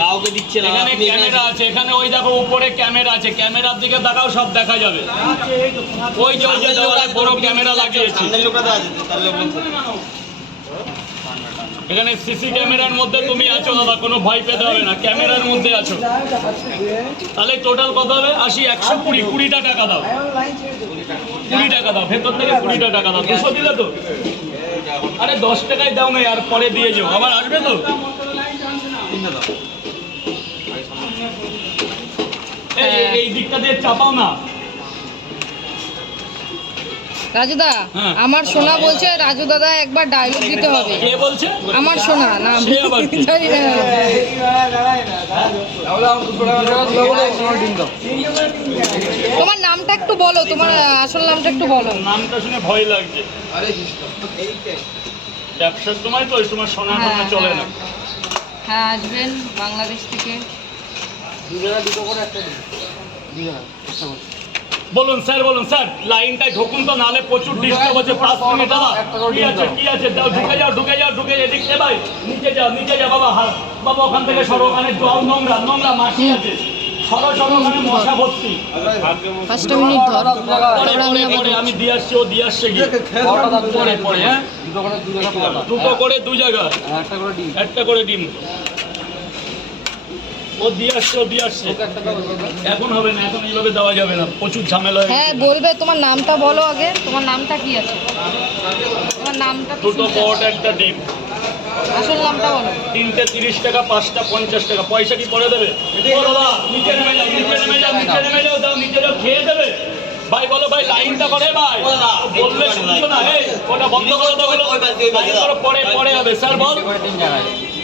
কাউকে দিচ্ছে না এখানে ক্যামেরা আছে এখানে ওই দেখো উপরে ক্যামেরা আছে ক্যামেরার দিকে দেখাও সব দেখা যাবে। ওই যে ওই যে দেওয়ালে বড় ক্যামেরা লাগিয়েছি। এখানে সিসি ক্যামেরার মধ্যে তুমি আছো দাদা কোনো ভয় পেতে হবে না ক্যামেরার মধ্যে আছো। তাহলে টোটাল কত হবে? আশি একশো কুড়ি কুড়িটা টাকা দাও। কুড়ি টাকা দাও ভেতর থেকে কুড়িটা টাকা দাও। দুশো দিলে তো? আরে দশ টাকায় দাও না আর পরে দিয়ে যাও। আবার আসবে তো? এই দিকটা দিয়ে চাপাও না। রাজুদা হ্যাঁ। আমার সোনা বলছে রাজু দাদা একবার ডায়লগ দিতে হবে। আমার সোনা না না। তোমার নামটা একটু বলো তোমার আসল নামটা একটু বলো। নামটা শুনে ভয় লাগছে। ব্যবসার সময় তো সময় সোনা হ্যাঁ, চলে না। হ্যাঁ। হ্যাঁ আসবেন বাংলাদেশ থেকে। বলুন স্যার বলুন স্যার লাইনটায় ঢুকুন তো নালে প্রচুর ডিস্টার্ব হচ্ছে। পাঁচ মিনিট দাদা কি আছে কি আছে? যাও ঢুকে যাও ঢুকে যাও ঢুকে যাও এদিকে ভাই। নিচে যাও নিচে যাও বাবা হা বাবা ওখান থেকে সরো ওখানে জল নোংরা নোংরা মাটি আছে। সরো সরো ওখানে ভর্তি। পাঁচটা মিনিট ধর পরে আমি দিয়ে আসছি ও দিয়ে আসছে গিয়ে। পরে পরে হ্যাঁ? দুটো করে দু জায়গা একটা করে ডিম। ও দিয়ে আসছে ও দিয়ে আসছে। এখন হবে না এখন এইভাবে দেওয়া যাবে না প্রচুর ঝামেলা হ্যাঁ বলবে তোমার নামটা বলো আগে তোমার নামটা কি আছে? তোমার নামটা দুটো একটা ডিম। আসল নামটা বলো। তিনটে তিরিশ টাকা পাঁচটা পঞ্চাশ টাকা। পয়সা কি পরে দেবে? দাদা নিচে নেমে যাও নিচে নেমে যাও নিচে নেমে যাও দাও নিচে যাও খেয়ে দেবে। ভাই বলো ভাই লাইনটা করে ভাই। বললে শুনছো না? ওটা বন্ধ করে দাও। পরে পরে হবে। স্যার বল।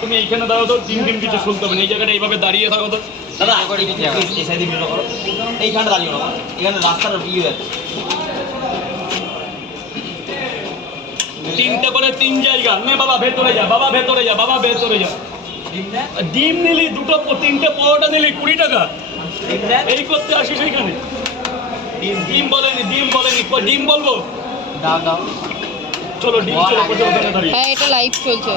তুমি এইখানে দাঁড়াও তো তিন কিছু শুনতে হবে এই জায়গাটা এইভাবে দাঁড়িয়ে থাকো তো দাদা এই- এই সাইডে ভিডিও করো এইখানটা দাঁড়িয়ে এখানে রাস্তার ইয়ে তিনটে করে তিন জায়গা নে বাবা ভেতরে যা বাবা ভেতরে যা বাবা ভেতরে যা ডিম নিলি দুটো তিনটে পরোটা নিলি কুড়ি টাকা এই করতে আসিস এইখানে ডিম বলেনি ডিম বলেনি ডিম বলব চলো ডিম চলো দাঁড়িয়ে হ্যাঁ এটা লাইভ চলছে।